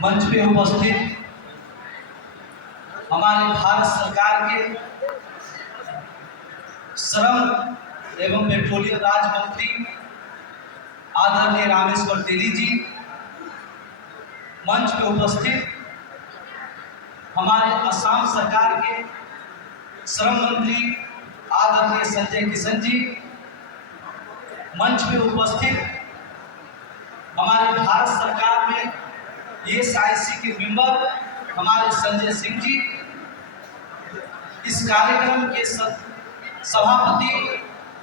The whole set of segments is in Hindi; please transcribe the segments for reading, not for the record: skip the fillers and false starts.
मंच पे उपस्थित हमारे भारत सरकार के श्रम एवं पेट्रोलियम राज्य मंत्री आदरणीय रामेश्वर तेली जी, मंच पे उपस्थित हमारे असम सरकार के श्रम मंत्री आदरणीय संजय किशन जी, मंच पे उपस्थित हमारे भारत सरकार में ESIC के मेंबर हमारे संजय सिंह जी, इस कार्यक्रम के सभापति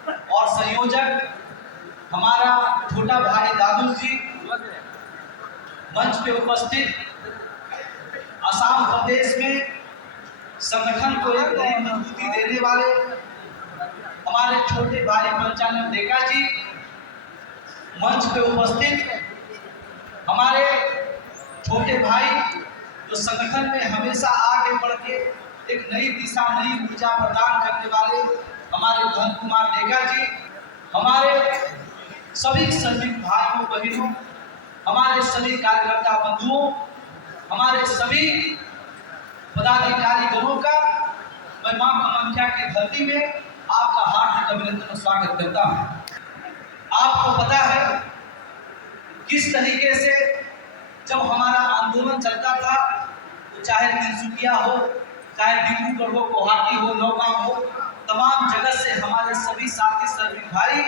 और संयोजक हमारा छोटा भाई दादू जी, मंच पे उपस्थित असम प्रदेश में संगठन को एक नई मजबूती देने वाले हमारे छोटे भाई पंचानन डेका जी, मंच पे उपस्थित हमारे छोटे भाई जो संगठन में हमेशा आगे बढ़ के एक नई दिशा नई ऊर्जा प्रदान करने वाले हमारे धन कुमार डेका जी, हमारे सभी श्रमिक भाइयों बहनों, हमारे सभी कार्यकर्ता बंधुओं, हमारे सभी पदाधिकारी गणों का मैं मां कामाख्या की धरती में आपका हार्दिक अभिनंदन और स्वागत करता हूं। आपको पता है किस तरीके से जब हमारा आंदोलन चलता था, तो चाहे तिनसुकिया हो, चाहे डिब्रूगढ़ हो, गुवाहाटी हो, नौगांव हो, तमाम जगह से हमारे सभी साथी श्रमिक भाई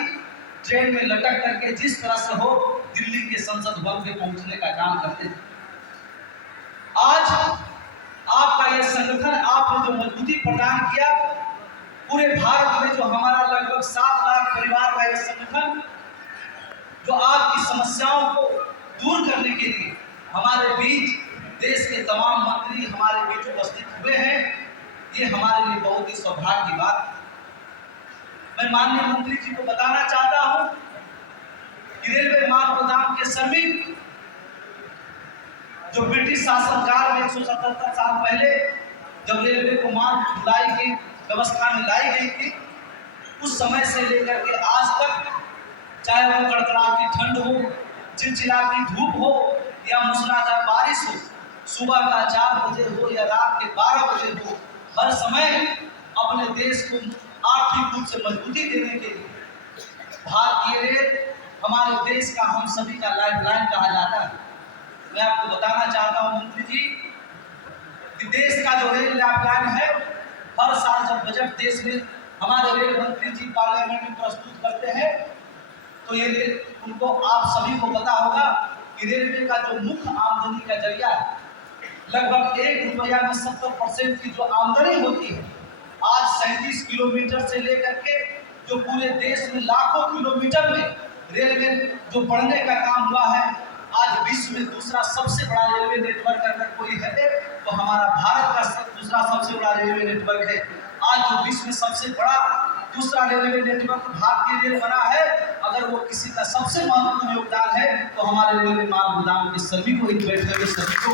ट्रेन में लटक करके जिस तरह से हो दिल्ली के संसद भवन में पहुंचने का काम करते थे। आज आपका यह संगठन आपने जो मजबूती प्रदान किया, पूरे भारत में जो हमारा लगभग 7 लाख परिवार का यह संगठन जो आपकी समस्याओं को दूर करने के लिए हमारे बीच देश के तमाम मंत्री हमारे बीच उपस्थित हुए हैं, ये हमारे लिए बहुत ही सौभाग्य की बात है। मैं माननीय मंत्री जी को बताना चाहता हूं कि रेलवे मार्ग गोदाम के श्रमिक जो ब्रिटिश शासन काल में 177 साल पहले जब रेलवे को मार्ग ढुलाई की व्यवस्था में लाई गई थी, उस समय से लेकर के आज तक, चाहे वो कड़कड़ाती ठंड हो, चिलचिलाती धूप हो या मूसलाधार बारिश हो, सुबह का 4 बजे हो या रात के 12 बजे हो, हर समय अपने देश को आर्थिक रूप से मजबूती देने के लिए भारतीय रेल हमारे देश का, हम सभी का लाइफलाइन कहा जाता है। मैं आपको बताना चाहता हूं मंत्री जी कि देश का जो रेल लाइफलाइन है, हर साल जब बजट देश में हमारे रेल मंत्री जी पार्लियामेंट में प्रस्तुत करते हैं, तो ये उनको आप सभी को पता होगा कि रेलवे का जो मुख्य आमदनी का जरिया है, लगभग 1 रुपया में 70% की जो आमदनी होती है, आज 37 किलोमीटर से लेकर के जो पूरे देश में लाखों किलोमीटर में रेलवे जो बढ़ने का काम हुआ है, आज विश्व में दूसरा सबसे बड़ा रेलवे नेटवर्क अगर कोई है तो हमारा भारत का दूसरा सबसे बड़ा रेलवे नेटवर्क है। आज जो विश्व में सबसे बड़ा दूसरा रेलवे नेटवर्क भारतीय रेल बना है, अगर वो किसी का सबसे महत्वपूर्ण योगदान है तो हमारे रेलवे मार्ग गोदाम के सभी को इन बैठे हुए सभी को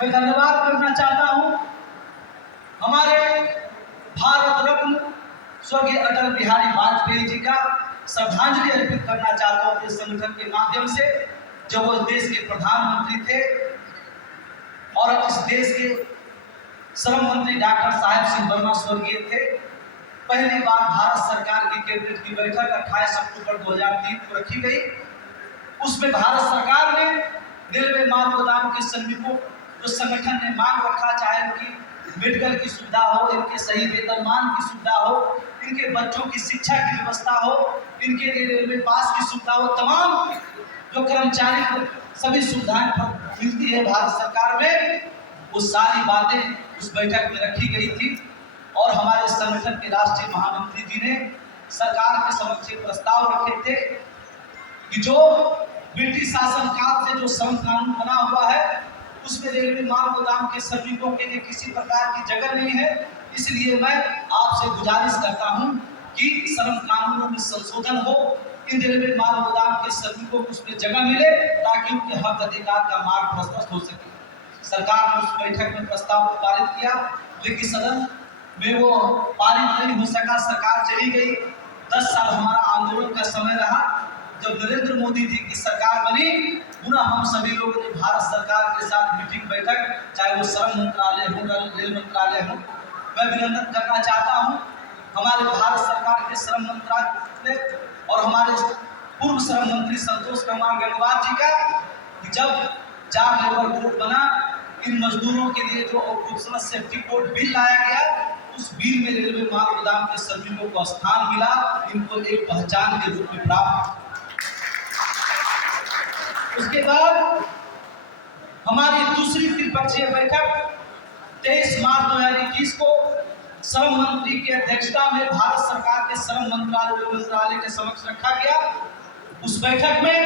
मैं धन्यवाद करना चाहता हूं हमारे भारत रत्न स्वर्गीय अटल बिहारी वाजपेयी जी का श्रद्धांजलि अर्पित करना चाहता हूं इस संगठन के माध्यम से, जब वो देश के प्रधानमंत्री थे और इस देश के श्रम मंत्री डॉक्टर साहेब सिंह वर्मा स्वर्गीय थे। पहली बार भारत सरकार की कैबिनेट की बैठक 28 अक्टूबर 2003 को रखी गई। उसमें भारत सरकार ने रेलवे मार्ग गोदाम के श्रमिकों जो संगठन ने मांग रखा, चाहे उनकी मेडिकल की सुविधा हो, इनके सही वेतनमान की सुविधा हो, इनके बच्चों की शिक्षा की व्यवस्था हो, इनके लिए रेलवे पास की सुविधा हो, तमाम जो कर्मचारी को सभी सुविधाएं मिलती है भारत सरकार में, वो सारी बातें उस बैठक में रखी गई थी। और हमारे संगठन के राष्ट्रीय महामंत्री जी ने सरकार के समक्ष प्रस्ताव रखे थे कि जो ब्रिटिश शासन काल से जो श्रम कानून बना हुआ है, उसमें रेलवे मार्ग गोदाम के श्रमिकों के लिए किसी प्रकार की जगह नहीं है। इसलिए मैं आपसे गुजारिश करता हूं कि श्रम कानूनों में संशोधन हो, इन रेलवे मार्ग गोदाम के श्रमिकों को उसमें जगह मिले ताकि उनके हक अधिकार का मार्ग प्रशस्त हो सके। सरकार ने उस बैठक में प्रस्ताव को पारित किया, लेकिन सदन में वो पारित नहीं हो सका, सरकार चली गई। 10 साल हमारा आंदोलन लोग का समय रहा। जब नरेंद्र मोदी जी की सरकार बनी, पुनः हम सभी लोगों ने भारत सरकार के साथ मीटिंग बैठक, चाहे वो श्रम मंत्रालय हो, रेल मंत्रालय हो, मैं अभिनंदन करना चाहता हूँ हमारे भारत सरकार के श्रम मंत्रालय और हमारे पूर्व श्रम मंत्री संतोष कुमार गंगवार जी का, जब 4 लेबर कोड बना, इन मजदूरों के लिए जो खूबसूरत सेफ्टी कोड बिल लाया गया, उस बिल में रेलवे माल गोदाम के श्रमिकों को स्थान मिला, इनको एक पहचान के रूप में प्राप्त। उसके बाद हमारी दूसरी त्रिपक्षीय बैठक 23 मार्च 2021 को श्रम मंत्री की अध्यक्षता में भारत सरकार के श्रम मंत्रालय के समक्ष रखा गया। उस बैठक में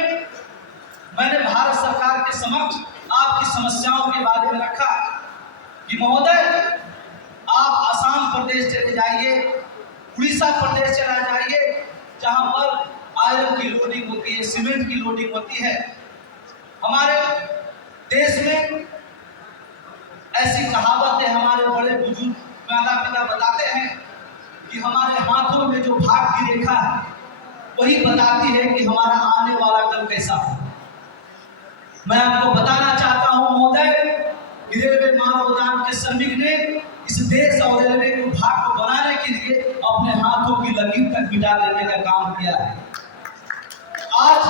मैंने भारत सरकार के समक्ष आपकी समस्याओं के बारे में रखा कि महोदय, आप असम प्रदेश चले जाइए, उड़ीसा प्रदेश चला जाइए, जहां पर आयरन की लोडिंग होती है, सीमेंट की लोडिंग होती है। हमारे देश में ऐसी कहावत है, हमारे बड़े बुजुर्ग माता पिता बताते हैं कि हमारे हाथों में जो भाग की रेखा है वही बताती है कि हमारा आने वाला कल कैसा हो। मैं आपको बताना चाहता हूं महोदय, रेलवे माल गोदाम के श्रमिक ने इस देश और रेलवे को भाग को बनाने के लिए अपने हाथों की लकीर तक मिटा देने का काम किया है। आज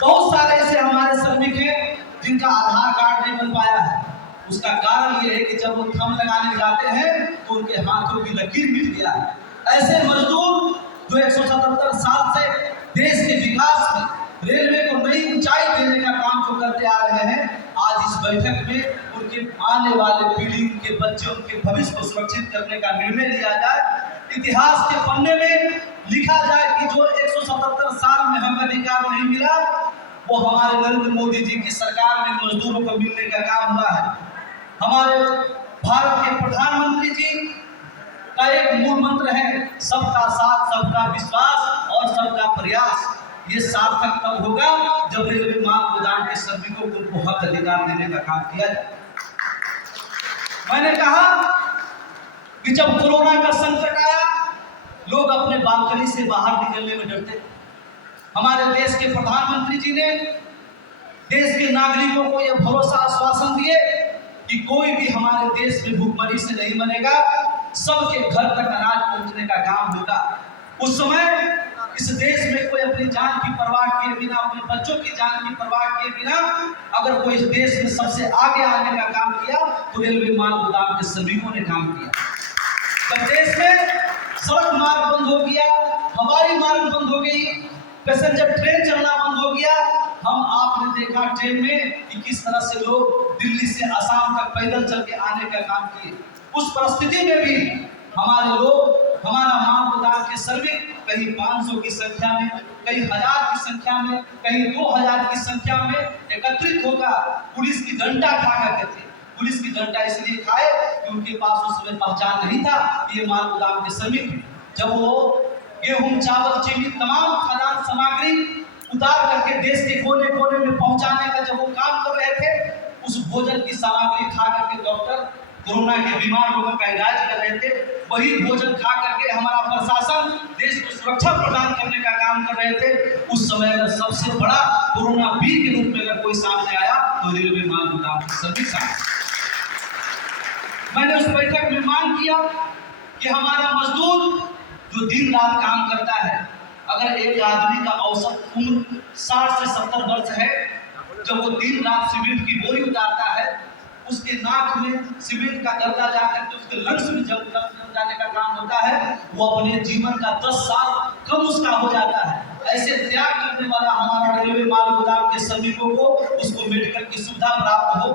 बहुत सारे ऐसे हमारे श्रमिक हैं जिनका आधार कार्ड नहीं बन पाया है। उसका कारण ये है कि जब वो थंब लगाने जाते हैं तो उनके हाथों की लकीर मिट गया है। ऐसे मजदूर जो 177 साल से देश के विकास में रेलवे को नई ऊंचाई देने का काम जो करते आ रहे हैं, आज इस बैठक में उनके आने वाले पीढ़ी, उनके बच्चे, उनके भविष्य को सुरक्षित करने का निर्णय लिया जाए। इतिहास के पन्ने में लिखा जाए कि जो 177 साल में हमें अधिकार नहीं मिला, वो हमारे नरेंद्र मोदी जी की सरकार में मजदूरों को मिलने का काम हुआ है। हमारे भारत के प्रधानमंत्री जी का एक मूल मंत्र है, सबका साथ, सबका विश्वास और सबका प्रयास। ये सार्थक तब होगा जब रेलवे माल गोदाम के श्रमिकों को हक अधिकार देने का काम किया जाए। मैंने कहा कि जब कोरोना का संकट आया, लोग अपने बालकनी से बाहर निकलने में डरते। हमारे देश के प्रधानमंत्री जी ने देश के नागरिकों को यह भरोसा आश्वासन दिए कि कोई भी हमारे देश में भूखमरी से नहीं मरेगा, सबके घर तक अनाज पहुंचने का काम होगा। उस समय इस देश में कोई अपनी जान की परवाह किए बिना, अपने बच्चों की जान की परवाह किए बिना अगर कोई इस देश में सबसे आगे आने का काम किया तो रेलवे माल गोदाम के श्रमिकों ने काम किया। जब देश में सड़क मार्ग बंद हो गया, हवाई मार्ग बंद हो गई, पैसेंजर ट्रेन चलना बंद हो गया, हम आपने देखा ट्रेन में कि किस तरह से लोग दिल्ली से असम तक पैदल चल के आने का काम किए। उस परिस्थिति में भी हमारे लोग, हमारा माल गोदाम के श्रमिक कहीं 500 की संख्या में, कहीं 1000 की संख्या में, कहीं 2000 की संख्या में एकत्रित होकर पुलिस की डंडा खा करके थे। पुलिस की डंडा इसलिए खाए कि उनके पास उस समय पहचान नहीं था, ये माल गोदाम के श्रमिक। जब वो गेहूं, चावल, चीनी, तमाम खाद्यान्न सामग्री उतार करके देश के कोने कोने में पहुंचाने का जब वो काम कर रहे थे, उस भोजन की सामग्री खा करके डॉक्टर कोरोना के बीमार लोगों का इलाज कर रहे थे। वही भोजन खा करके हमारा प्रशासन देश को सुरक्षा प्रदान करने का काम कर रहे थे। उस समय अगर सबसे बड़ा कोरोना वीर के रूप में अगर कोई सामने आया तो रेलवे माल गोदाम के श्रमिक सामने। मैंने उस बैठक में मांग किया कि हमारा मजदूर जो दिन रात काम करता है, अगर एक आदमी का औसत उम्र 60 से 70 वर्ष है, जब वो दिन रात सीमेंट की बोरी उतारता है, उसके नाक में सीमेंट का गर्दा जाकर के उसके लंग्स में जम जाने का काम होता है, वो अपने जीवन का 10 साल कम उसका हो जाता है। ऐसे त्याग करने वाला हमारा रेलवे माल गोदाम के श्रमिकों को उसको मेडिकल की सुविधा प्राप्त हो,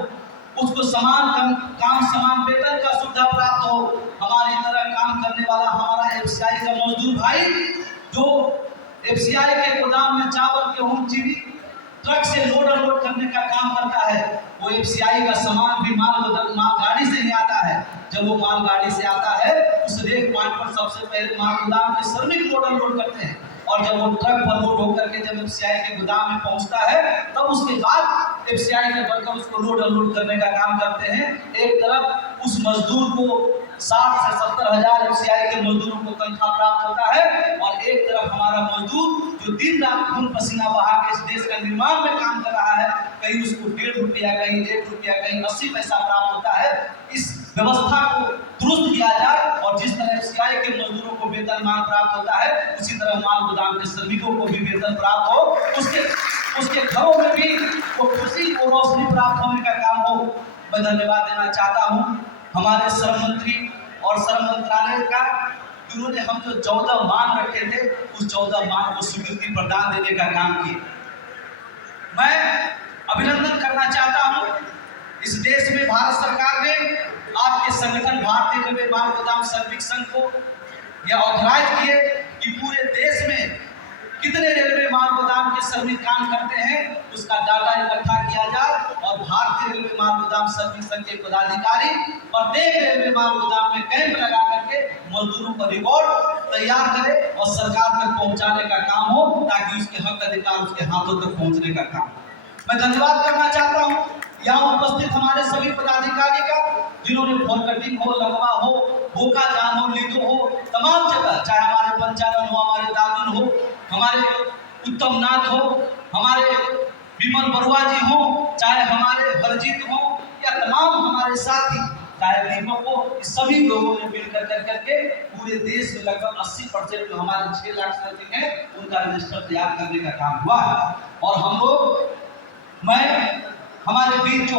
उसको समान काम समान वेतन का सुविधा प्राप्त हो। हमारी तरह काम करने वाला हमारा एफसीआई का मजदूर भाई जो एफसीआई के गोदाम में चावल, गेहूं, चीनी ट्रक से लोड अनलोड करने का काम करता है, वो एफसीआई का सामान भी माल गाड़ी से ही आता है। जब वो माल गाड़ी से आता है, उस रेक पॉइंट पर सबसे पहले माल गोदाम के श्रमिक लोड अनलोड करते हैं, और जब वो ट्रक पर लोड होकर के जब एफसीआई के गोदाम में पहुंचता है, तब उसके बाद एफसीआई के वर्कर उसको लोड अनलोड करने का काम करते हैं। एक तरफ उस मजदूर को 60 से 70 हजार एफसीआई के मजदूरों को तनख्वाह प्राप्त होता है, और एक तरफ हमारा मजदूर जो दिन रात खून पसीना बहा के इस देश का निर्माण में काम कर रहा है, कहीं उसको 1.5 रुपया, कहीं 1 रुपया, कहीं 80 पैसा प्राप्त होता है। इस व्यवस्था को दुरुस्त किया जाए, और जिस तरह एफसीआई के मजदूरों को वेतनमान प्राप्त होता है, उसी तरह माल गोदाम के श्रमिकों को भी वेतन प्राप्त हो, उसके घरों में भी वो खुशी और रोशनी प्राप्त होने का काम हो। मैं धन्यवाद देना चाहता हूँ हमारे श्रम मंत्री और श्रम मंत्रालय का, जिन्होंने हम जो 14 मांग रखे थे, उस 14 मांग को स्वीकृति प्रदान देने का काम किया। मैं अभिनंदन करना चाहता हूँ इस देश में भारत सरकार ने आपके संगठन भारतीय रेलवे माल गोदाम श्रमिक संघ को यह ऑथराइज किए कि पूरे देश में कितने रेलवे माल गोदाम के श्रमिक काम करते हैं, उसका डाटा इकट्ठा किया जाए, और भारतीय रेलवे माल गोदाम श्रमिक संघ के पदाधिकारी प्रत्येक रेलवे माल गोदाम में कैंप लगा करके मजदूरों का रिकॉर्ड तैयार करें और सरकार तक पहुंचाने का काम हो, ताकि उसके हक अधिकार उसके हाथों तक पहुंचने का काम। मैं धन्यवाद करना चाहता हूँ यहाँ उपस्थित हमारे सभी पदाधिकारी का, जिन्होंने फोन कटिंग हो, लगवा हो, भूखा जान हो, लीडो हो, तमाम जगह, चाहे हमारे पंचायत हो, हमारे दादुन हो, हमारे उत्तम नाथ हो, हमारे विमल बरुआ जी हो, चाहे हमारे हरजीत हो, या तमाम हमारे साथी, चाहे दीपक हो, सभी लोगों ने मिलकर करके पूरे देश में लगभग 80% जो हमारे 6 लाख श्रमिक हैं, उनका रजिस्टर तैयार करने का काम हुआ है। और हम लोग, हमारे बीच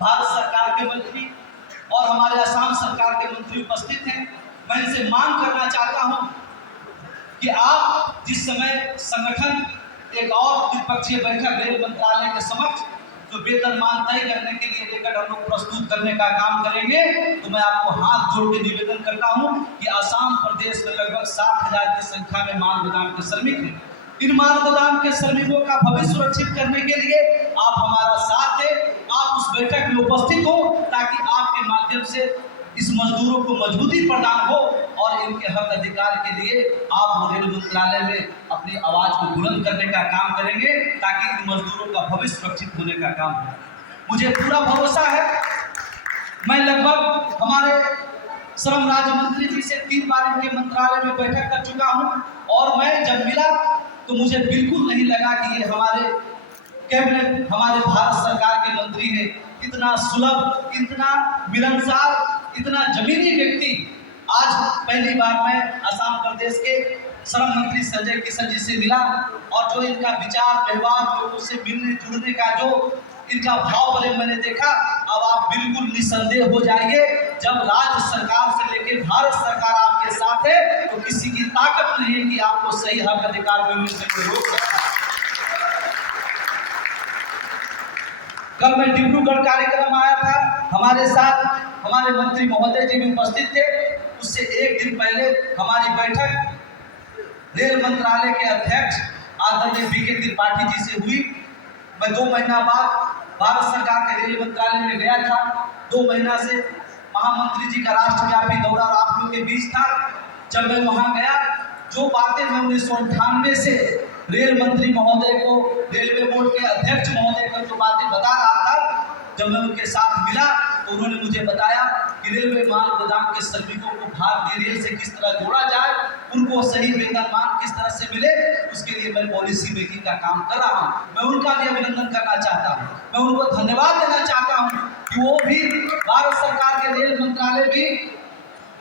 भारत सरकार के मंत्री और हमारे असम सरकार के मंत्री उपस्थित हैं। मैं इनसे मांग करना चाहता हूं कि आप जिस समय संगठन एक और द्विपक्षीय बैठक रेल मंत्रालय के समक्ष जो वेतनमान तय करने के लिए लेकर हम लोग प्रस्तुत करने का काम करेंगे, तो मैं आपको हाथ जोड़ के निवेदन करता हूं कि असम प्रदेश में लगभग 60,000 की संख्या में माल गोदाम के श्रमिक हैं। इन माल गोदाम के श्रमिकों का भविष्य सुरक्षित करने के लिए आप हमारा साथ दें, आप उस बैठक में उपस्थित हो, ताकि आपके माध्यम से इस मजदूरों को मजबूती प्रदान हो, और इनके हक अधिकार के लिए आप रेल मंत्रालय में अपनी आवाज को बुलंद करने का काम करेंगे, ताकि इन मजदूरों का भविष्य सुरक्षित होने का काम हो। मुझे पूरा भरोसा है, मैं लगभग हमारे श्रम राज्य मंत्री जी से 3 बार इनके मंत्रालय में बैठक कर चुका हूँ, और मैं जब मिला तो मुझे बिल्कुल नहीं लगा कि ये हमारे कैबिनेट, हमारे भारत सरकार के मंत्री हैं। इतना सुलभ, इतना मिलनसार, इतना जमीनी व्यक्ति आज पहली बार मैं असम प्रदेश के श्रम मंत्री संजय किशन जी से मिला, और जो इनका विचार, व्यवहार, लोगों से मिलने जुलने का जो इनका भाव बले मैंने देखा, अब आप बिल्कुल निसंदेह हो जाएंगे, जब राज्य सरकार से लेकर भारत सरकार आपके साथ है, तो किसी की ताकत नहीं है कि आपको सही हक अधिकार मिलने से कोई रोक सकता है। कल मैं डिब्रूगढ़ कार्यक्रम आया था, हमारे साथ हमारे मंत्री महोदय जी भी उपस्थित थे। उससे एक दिन पहले हमारी बैठक रेल मंत्रालय के अध्यक्ष आदरणीय बीके त्रिपाठी जी से हुई। मैं 2 महीना बाद भारत सरकार के रेल मंत्रालय में गया था। 2 महीना से महामंत्री जी का राष्ट्रव्यापी दौरा आप लोगों के बीच था। जब मैं वहां गया, जो बातें मैं 1998 से रेल मंत्री महोदय को, रेलवे बोर्ड के अध्यक्ष महोदय को जो बातें बता रहा था, जब मैं उनके साथ मिला तो उन्होंने मुझे बताया कि रेलवे माल गोदाम के श्रमिकों को भारतीय रेल से किस तरह जोड़ा जाए, उनको सही वेतनमान किस तरह से मिले, उसके लिए मैं पॉलिसी मेकिंग का काम कर रहा हूँ। मैं उनका भी अभिनंदन करना चाहता हूँ, मैं उनको धन्यवाद देना चाहता हूँ कि वो भी भारत सरकार के रेल मंत्रालय भी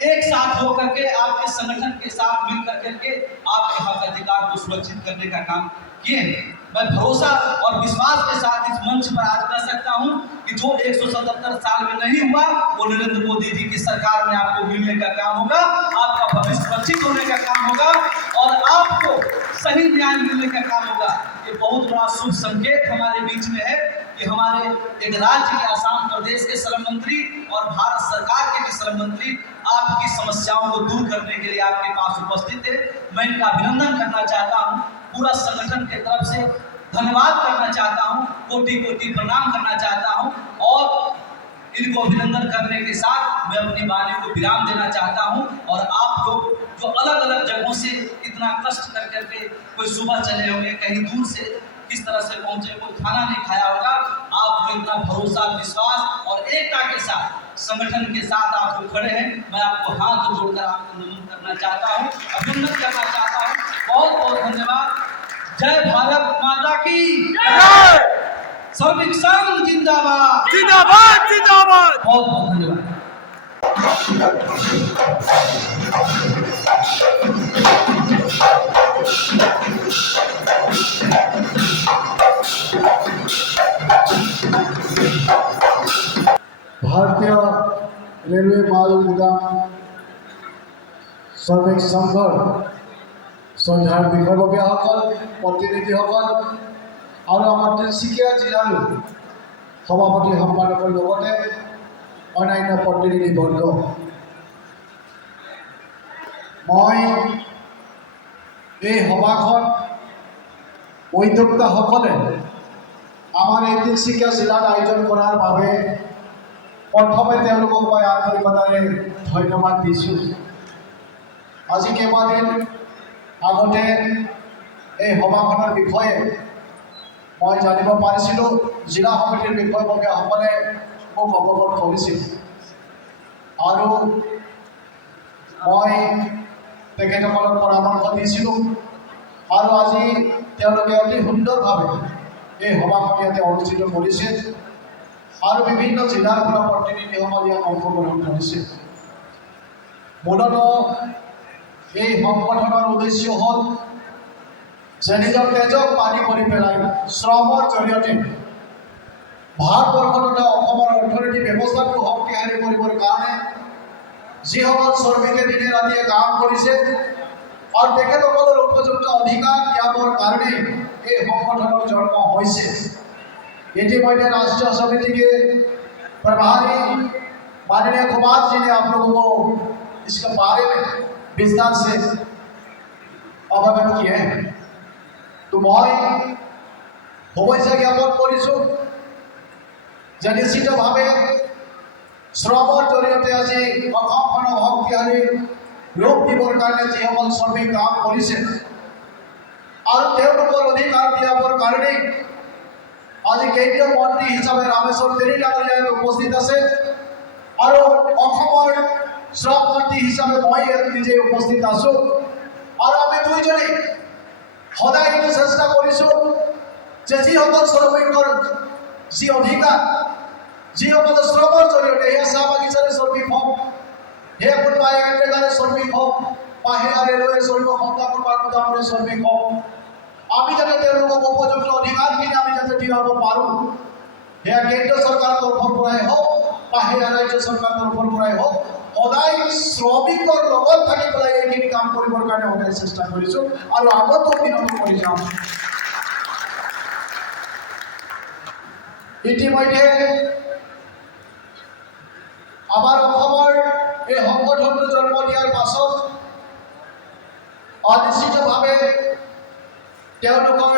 एक साथ होकर के आपके संगठन के साथ मिल करके आपके हक अधिकार को सुरक्षित करने का काम किए हैं। मैं भरोसा और विश्वास के साथ इस मंच पर आज कह सकता हूं कि जो 177 साल में नहीं हुआ, वो नरेंद्र मोदी जी की सरकार में आपको मिलने का काम होगा, आपका भविष्य सुरक्षित होने का काम होगा, और आपको सही न्याय मिलने का काम होगा। ये बहुत बड़ा शुभ संकेत हमारे बीच में है कि हमारे एक राज्य के असम प्रदेश के श्रम मंत्री और भारत सरकार के भी श्रम मंत्री आपकी समस्याओं को दूर करने के लिए आपके पास उपस्थित है। मैं इनका अभिनंदन करना चाहता हूं, पूरा संगठन की तरफ से धन्यवाद करना चाहता हूं, कोटि कोटि प्रणाम करना चाहता हूं, और इनको अभिनंदन करने के साथ मैं अपनी वाणी को विराम देना चाहता हूं। और आप लोग जो अलग अलग जगहों से इतना कष्ट कर करके, कोई सुबह चले होंगे, कहीं दूर से किस तरह से पहुंचे, कोई खाना नहीं खाया होगा। आपको इतना भरोसा, विश्वास और एकता के साथ, संगठन के साथ आप जो खड़े हैं, मैं आपको हाथ जोड़कर आपको नमन करना चाहता हूँ, अभिनंदन करना चाहता हूँ। बहुत बहुत धन्यवाद। जय भारत माता की जय। श्रमिक संघ जिंदाबाद जिंदाबाद जिंदाबाद। बहुत बहुत धन्यवाद। भारतीय रेलवे माल गुदाम श्रमिक संघर संघार বিষয়ববীয়াসকল, প্ৰতিনিধিসকল আৰু আমাৰ তিনিচুকীয়া জিলাৰ সভাপতি সম্পাদকৰ লগতে অন্যান্য প্ৰতিনিধিবৰ্গ, মই এই সভাখন উদ্যোক্তাসকলে আমাৰ এই তিনিচুকীয়া জিলাত আয়োজন কৰাৰ বাবে প্ৰথমে তেওঁলোকক মই আন্তৰিকতাৰে ধন্যবাদ দিছোঁ। আজি কেইবাদিন আগতে এই সভাখনৰ বিষয়ে মই জানিব পাৰিছিলোঁ। জিলা সমিতিৰ বিষয়ববীয়াসকলে মোক অৱগত কৰিছিল আৰু মই তেখেতসকলক পৰামৰ্শ দিছিলোঁ আৰু আজি তেওঁলোকে অতি সুন্দৰভাৱে এই সভাখন ইয়াতে অনুষ্ঠিত কৰিছে আৰু বিভিন্ন জিলাৰ পৰা প্ৰতিনিধিসকল ইয়াত অংশগ্ৰহণ কৰিছে। মূলতঃ এই সংগঠনৰ উদ্দেশ্য হ'ল যে নিজৰ তেজক পানী কৰি পেলাই শ্ৰমৰ জৰিয়তে ভাৰতবৰ্ষ তথা অসমৰ অৰ্থনৈতিক ব্যৱস্থাটো শক্তিশালী কৰিবৰ কাৰণে যিসকল শ্ৰমিকে দিনে ৰাতিয়ে কাম কৰিছে আৰু তেখেতসকলৰ উপযুক্ত অধিকাৰ দিয়াবৰ কাৰণে এই সংগঠনৰ জন্ম হৈছে। इतिमध्य राष्ट्रीय समिति के प्रभारी माननीय कुमार जी ने आप लोगों को इसके बारे में विस्तार से अवगत किए हैं। तो मैं शुभेच्छा ज्ञापन करिছোঁ যে নিশ্চিতভাৱে শ্ৰমৰ জৰিয়তে আজি অসমখনক শক্তিশালী ৰূপ দিবৰ কাৰণে যিসকল শ্ৰমিক কাম কৰিছে আৰু তেওঁলোকৰ অধিকাৰ দিয়াবৰ কাৰণে আজি কেন্দ্ৰীয় মন্ত্ৰী হিচাপে ৰামেশ্বৰ তেলী ডাঙৰীয়া উপস্থিত আছে আৰু অসমৰ শ্ৰম মন্ত্ৰী হিচাপে মই নিজে উপস্থিত আছোঁ আৰু আমি দুইজনে সদায় এইটো চেষ্টা কৰিছোঁ যে যিসকল শ্ৰমিকৰ যি অধিকাৰ, যিসকল শ্ৰমৰ জৰিয়তে সেয়া চাহ বাগিচাৰে শ্ৰমিক হওক, সেয়া কোনোবা এগ্ৰিকালচাৰে শ্ৰমিক হওক বা সেয়া ৰেলৱে শ্ৰমিক হওক বা কোনোবা গুদামৰে শ্ৰমিক হওক, আমি যাতে তেওঁলোকক উপযুক্ত অধিকাৰখিনি আমি যাতে দিয়াব পাৰোঁ, সেয়া কেন্দ্ৰীয় চৰকাৰৰ তৰফৰ পৰাই হওক বা সেয়া ৰাজ্য চৰকাৰৰ তৰফৰ পৰাই হওক, সদায় শ্ৰমিকৰ লগত থাকি পেলাই এইখিনি কাম কৰিবৰ কাৰণে সদায় চেষ্টা কৰিছোঁ আৰু আগতো বিনম্ৰ কৰি যাম। ইতিমধ্যে আমাৰ অসমৰ এই সংগঠনটো জন্ম দিয়াৰ পাছত অনিশ্চিতভাৱে তেওঁলোকৰ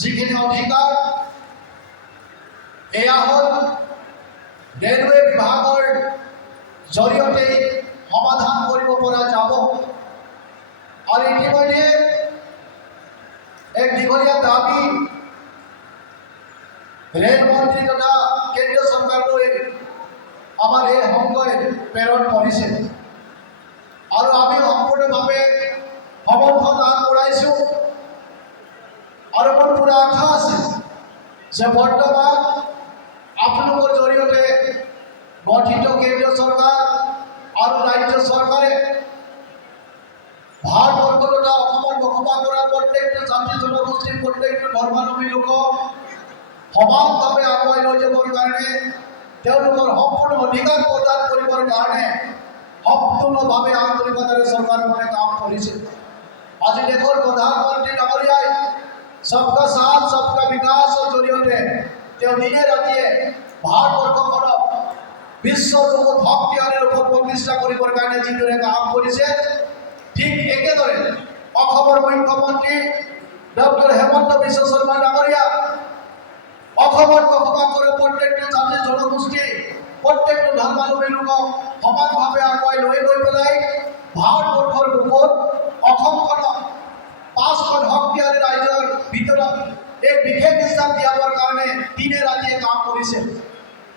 যিখিনি অধিকাৰ এয়া হ'ল ৰেলৱে বিভাগৰ জৰিয়তে সমাধান কৰিব পৰা যাব আৰু ইতিমধ্যে এক দীঘলীয়া দাবী ৰেলমন্ত্ৰী তথা কেন্দ্ৰীয় চৰকাৰলৈ আমাৰ এই সংঘই প্ৰেৰণ কৰিছে আৰু আমি সম্পূৰ্ণভাৱে সমৰ্থন আগবঢ়াইছোঁ আৰু মোৰ পুৰা আশা আছে যে বৰ্তমান আপোনালোকৰ জৰিয়তে গঠিত কেন্দ্ৰীয় চৰকাৰ আৰু ৰাজ্য চৰকাৰে ভাৰতবৰ্ষ তথা অসমত বসবাস কৰা প্ৰত্যেকটো জাতি জনগোষ্ঠীৰ প্ৰত্যেকটো ধৰ্মাৱলম্বী লোকক সমানভাৱে আগুৱাই লৈ যাবৰ কাৰণে, তেওঁলোকৰ সম্পূৰ্ণ অধিকাৰ প্ৰদান কৰিবৰ কাৰণে সম্পূৰ্ণভাৱে আন্তৰিকতাৰে চৰকাৰখনে কাম কৰিছে। আজি দেশৰ প্ৰধানমন্ত্ৰী ডাঙৰীয়াই সবকা সাথ সবকা বিকাশৰ জৰিয়তে তেওঁ দিনে ৰাতিয়ে ভাৰতবৰ্ষখনক বিশ্বৰ ৰূপত শক্তিশালী ৰূপত প্ৰতিষ্ঠা কৰিবৰ কাৰণে যিদৰে কাম কৰিছে, ঠিক একেদৰে অসমৰ মুখ্যমন্ত্ৰী ডক্টৰ হেমন্ত বিশ্ব শৰ্মা ডাঙৰীয়া অসমত বসবাস কৰা প্ৰত্যেকটো জাতি জনগোষ্ঠী প্ৰত্যেকটো ধৰ্মাৱলম্বী লোকক সমানভাৱে আগুৱাই লৈ গৈ পেলাই ভাৰতবৰ্ষৰ বুকুত অসমখনক 5খন শক্তিশালী ৰাজ্যৰ ভিতৰত एक विशेष स्थान दियार कारण दिने रातिये काम करिছে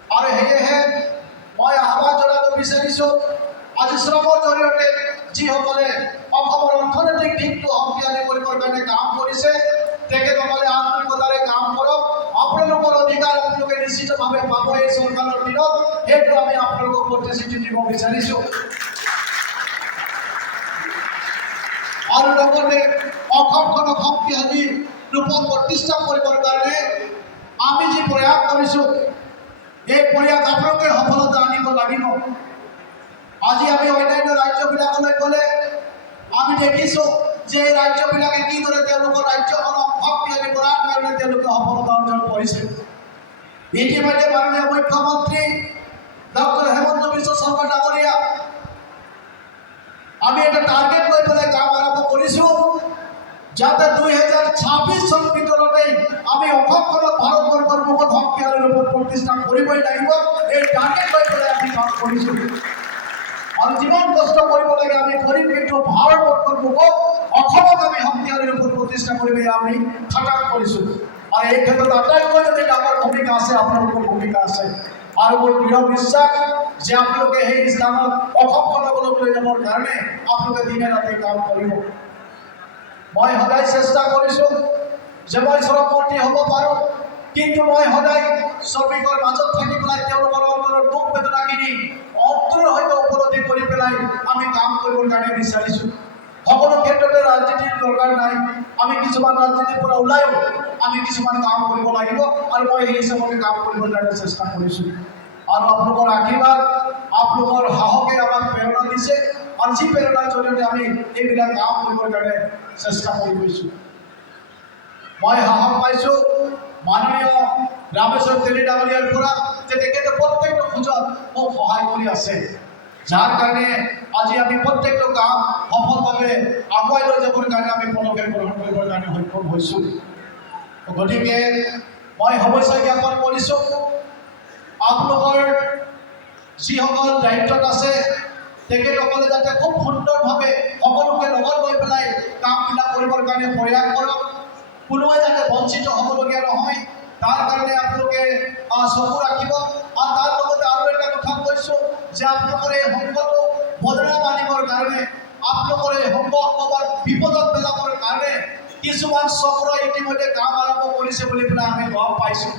और हेहे मैं आह्वान जनाब विचारिছো आज श्रমৰ জৰিয়তে যিসকলে অসমৰ অৰ্থনৈতিক দিশটো শক্তিশালী কৰিবৰ কাৰণে কাম কৰিছে তেখেতসকলে আন্তৰিকতাৰে কাম কৰক আপোনালোকৰ অধিকাৰ আপোনালোকে নিশ্চিতভাৱে পাব এই চৰকাৰৰ দিনত সেইটো আমি আপোনালোকক প্ৰতিশ্ৰুতি দিব বিচাৰিছো আৰু লগতে অসমখনক শক্তিশালী ৰূপত প্ৰতিষ্ঠা কৰিবৰ কাৰণে আমি যি প্ৰয়াস কৰিছো এই প্ৰয়াস আপোনালোকে সফলতা আনিব লাগিব আজি আমি অন্যান্য ৰাজ্যবিলাকলৈ গ'লে আমি দেখিছো যে এই ৰাজ্যবিলাকে কিদৰে তেওঁলোকৰ ৰাজ্যখনক শক্তিশালী কৰাৰ কাৰণে তেওঁলোকে সফলতা অৰ্জন কৰিছে ইতিমধ্যে মাননীয় মুখ্যমন্ত্ৰী ডক্টৰ হেমন্ত বিশ্ব শৰ্মা ডাঙৰীয়া আমি এটা টার্গেট লৈ পেলাই কাম আৰম্ভ কৰিছো যাতে 2026 চনৰ ভিতৰতে আমি অসমখনক ভাৰতবৰ্ষৰ মুখত শক্তিশালী ৰূপত প্ৰতিষ্ঠা কৰিবই লাগিব এই টাৰ্গেট লৈ পেলাই আমি কাম কৰিছো और जीवन कष्ट কৰিব লাগে আমি কৰিম কিন্তু ভাৰতবৰ্ষৰ মুখত অসমক আমি শক্তিশালী ৰূপত প্ৰতিষ্ঠা কৰিবে আমি ঠাটাক কৰিছো আৰু এই ক্ষেত্ৰত আটাইতকৈ যদি ডাঙৰ ভূমিকা আছে আপোনালোকৰ ভূমিকা আছে আৰু মোৰ দৃঢ় বিশ্বাস যে আপোনালোকে সেই স্থানত অসমখনক লৈ যাবৰ কাৰণে আপোনালোকে দিনে ৰাতি কাম কৰিব মই সদায় চেষ্টা কৰিছো যে মই শ্ৰম মন্ত্ৰী হ'ব পাৰো কিন্তু মই সদায় শ্ৰমিকৰ মাজত থাকি পেলাই তেওঁলোকৰ অন্তৰৰ দুখ বেদনাখিনি অন্তৰৰ হয়তো উপলব্ধি কৰি পেলাই আমি কাম কৰিবৰ কাৰণে বিচাৰিছো সকলো ক্ষেত্ৰতে ৰাজনীতিৰ দৰকাৰ নাই আমি কিছুমান ৰাজনীতিৰ পৰা ওলাইও আমি কিছুমান কাম কৰিব লাগিব আৰু মই এই হিচাপে কাম কৰিবৰ কাৰণে চেষ্টা কৰিছো আৰু আপোনালোকৰ আশীৰ্বাদ আপোনালোকৰ সাহসে আমাক প্ৰেৰণা দিছে আৰু যি প্ৰেৰণাৰ জৰিয়তে আমি এইবিলাক কাম কৰিবৰ কাৰণে চেষ্টা কৰি গৈছো মই সাহস পাইছো মাননীয় ৰামেশ্বৰ তেলী ডাঙৰীয়াৰ পৰা যে তেখেতে প্ৰত্যেকটো খোজত মোক সহায় কৰি আছে যাৰ কাৰণে আজি আমি প্ৰত্যেকটো কাম সফলভাৱে আগুৱাই লৈ যাবৰ কাৰণে আমি পদক্ষেপ গ্ৰহণ কৰিবৰ কাৰণে সক্ষম হৈছো গতিকে মই সমস্যা জ্ঞাপন কৰিছো আপোনালোকৰ যিসকল দায়িত্বত আছে তেখেতসকলে যাতে খুব সুন্দৰভাৱে সকলোকে লগত লৈ পেলাই কামবিলাক কৰিবৰ কাৰণে প্ৰয়াস কৰক কোনোৱে যাতে বঞ্চিত হ'বলগীয়া নহয় তাৰ কাৰণে আপোনালোকে চকু ৰাখিব আৰু তাৰ লগতে আৰু এটা কথা কৈছোঁ যে আপোনালোকৰ এই সংঘটো বদনাম আনিবৰ কাৰণে আপোনালোকৰ এই সংঘক ক'ৰবাত বিপদত পেলাবৰ কাৰণে কিছুমান চক্ৰ ইতিমধ্যে কাম আৰম্ভ কৰিছে বুলি পেলাই আমি গম পাইছোঁ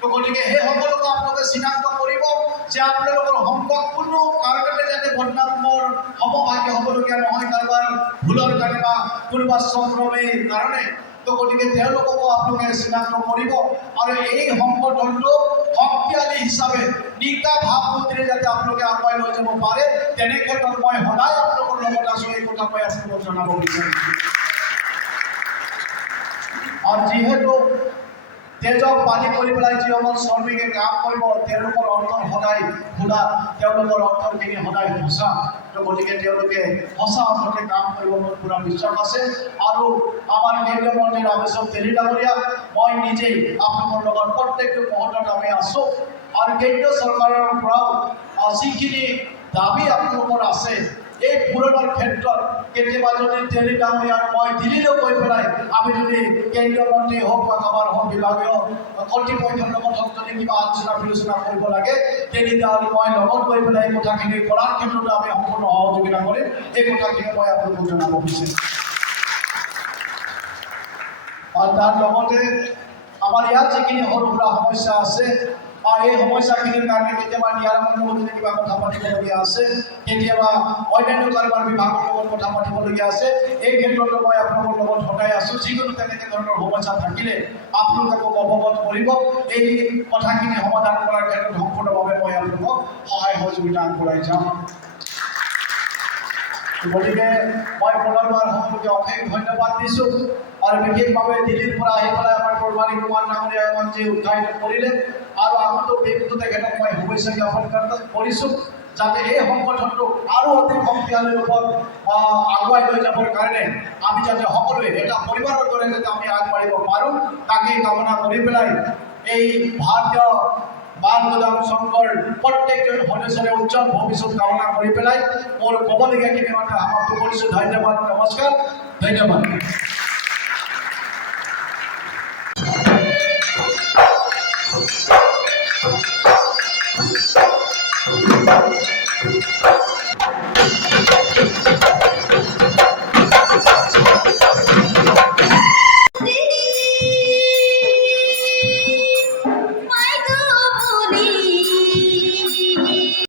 তো গতিকে সেই সকলোকে আপোনালোকে চিনাক্ত কৰিব যে আপোনালোকৰ সংঘক কোনো কাৰণতে যাতে বদনামৰ সমভাগী হ'বলগীয়া নহয় কাৰোবাৰ ভুলৰ কাৰণে বা কোনোবা চক্ৰমেই কাৰণে তো গতিকে তেওঁলোককো আপোনালোকে চিনাক্ত কৰিব আৰু এই সংগঠনটো শক্তিশালী হিচাপে নিকা ভাৱমূৰ্তিৰে যাতে আপোনালোকে আগুৱাই লৈ যাব পাৰে তেনে ক্ষেত্ৰত মই সদায় আপোনালোকৰ লগত আছোঁ এই কথা মই আপোনালোকক জনাব বিচাৰিছোঁ আৰু যিহেতু তেজক পানী কৰি পেলাই যিসকল শ্ৰমিকে কাম কৰিব তেওঁলোকৰ অন্তৰ সদায় খোলা তেওঁলোকৰ অন্তৰখিনি সদায় সঁচা তো গতিকে তেওঁলোকে সঁচা অৰ্থতে কাম কৰিব মোৰ পূৰা বিশ্বাস আছে আৰু আমাৰ কেন্দ্ৰীয় মন্ত্ৰী ৰামেশ্বৰ তেলী ডাঙৰীয়া মই নিজেই আপোনালোকৰ লগত প্ৰত্যেকটো মুহূৰ্তত আমি আছোঁ আৰু কেন্দ্ৰীয় চৰকাৰৰ পৰাও যিখিনি দাবী আপোনালোকৰ আছে এই পূৰণৰ ক্ষেত্ৰত কেতিয়াবা যদি তেলী ডাঙৰীয়া মই দিল্লীলৈ গৈ পেলাই আমি যদি কেন্দ্ৰীয় মন্ত্ৰী হওক বা কাৰোবাৰ হওক বিভাগীয় কৰ্তৃপক্ষৰ লগত হওক যদি কিবা আলোচনা বিলোচনা কৰিব লাগে তেতিয়াহ'লে মই লগত গৈ পেলাই এই কথাখিনি কৰাৰ ক্ষেত্ৰতো আমি সম্পূৰ্ণ সহযোগিতা কৰিম এই কথাখিনি মই আপোনালোকক জনাব বিচাৰিম আৰু তাৰ লগতে আমাৰ ইয়াত যিখিনি সৰু সুৰা সমস্যা আছে এই সমস্যাখিনিৰ কাৰণে কেতিয়াবা নিয়াৰৰ লগত কিবা কথা পাতিবলগীয়া আছে কেতিয়াবা অন্যান্য কাৰোবাৰ বিভাগৰ লগত কথা পাতিবলগীয়া আছে এই ক্ষেত্ৰতো মই আপোনালোকৰ লগত সদায় আছোঁ যিকোনো তেনেকৈ ধৰণৰ সমস্যা থাকিলে আপোনালোকে মোক অৱগত কৰিব এই কথাখিনি সমাধান কৰাৰ ক্ষেত্ৰত সম্পূৰ্ণভাৱে মই আপোনালোকক সহায় সহযোগিতা আগবঢ়াই যাম গতিকে মই পুনৰবাৰ সকলোকে অশেষ ধন্যবাদ দিছোঁ আৰু বিশেষভাৱে দিল্লীৰ পৰা আহি পেলাই আমাৰ প্ৰভাৰী কুমাৰ ডাঙৰীয়াই আমাক যি উৎসাহিত কৰিলে আৰু আগন্তুক দিনটো তেখেতক মই শুভেচ্ছা জ্ঞাপন কৰিছোঁ যাতে এই সংগঠনটোক আৰু অধিক শক্তিশালী ৰূপত আগুৱাই লৈ যাবৰ কাৰণে আমি যাতে সকলোৱে এটা পৰিবাৰৰ দৰে যাতে আমি আগবাঢ়িব পাৰোঁ তাকেই কামনা কৰি পেলাই এই ভাৰতীয় বাল গোদাম সংঘৰ প্ৰত্যেকজন সদস্যৰে উজ্জ্বল ভৱিষ্যত কামনা কৰি পেলাই মোৰ ক'বলগীয়াখিনি সমাপ্ত কৰিছোঁ ধন্যবাদ নমস্কাৰ ধন্যবাদ